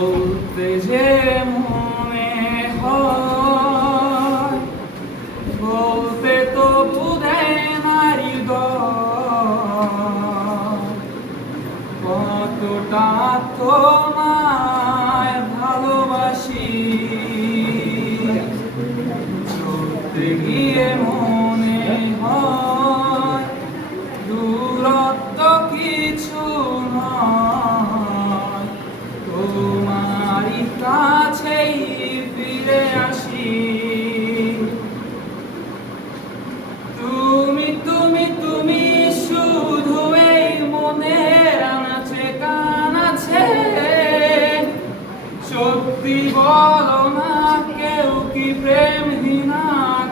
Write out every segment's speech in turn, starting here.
বলতে যে মনে হয়, বলতে তো বুঝায় না হৃদয়, কতটা তোমায় ভালোবাসি। চলতে গিয়ে মনে হয় দূরত্ব কিছু নয়, তোমারই কাছেই ফিরে আসি। তুমি তুমি তুমি শুধু এই মনের আনাচে কানাচে, সত্যি বলো না কেউ কি প্রেমহীনা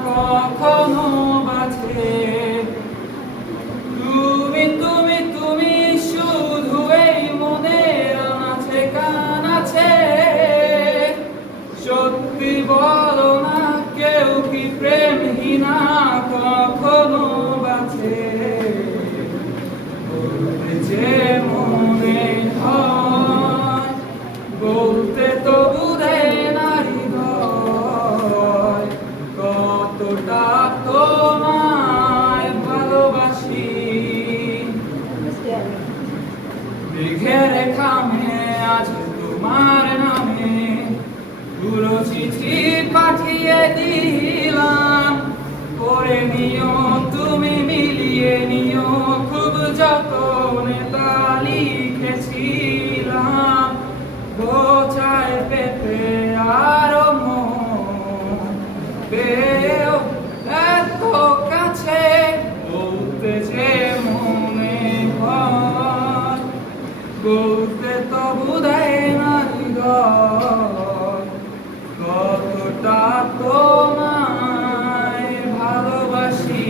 কখনো বাঁচে? তুমি তুমি তুমি শুধু এই মনের আনাচে কানাচে, সত্যি বলো না কেউ কি প্রেমহীনা কখনো বাঁচে? বলতে যে মনে হয়, বলতে তো বুঝে না হৃদয়, কতটা তোমায় ভালোবাসি। মেঘের খামে আজ তোমার নামে পুরো চিঠি পাঠিয়ে দিলাম, করে নিও তুমি মিলিয়ে নিও, খুব যতনে তা লিখেছিলাম। বোঝায় পেতে আরো মন পেয়েও এত কাছে, বলতে যে মনে হয়, বলতে তো বুঝায় না হৃদয়, কতটা তোমায় ভালোবাসি।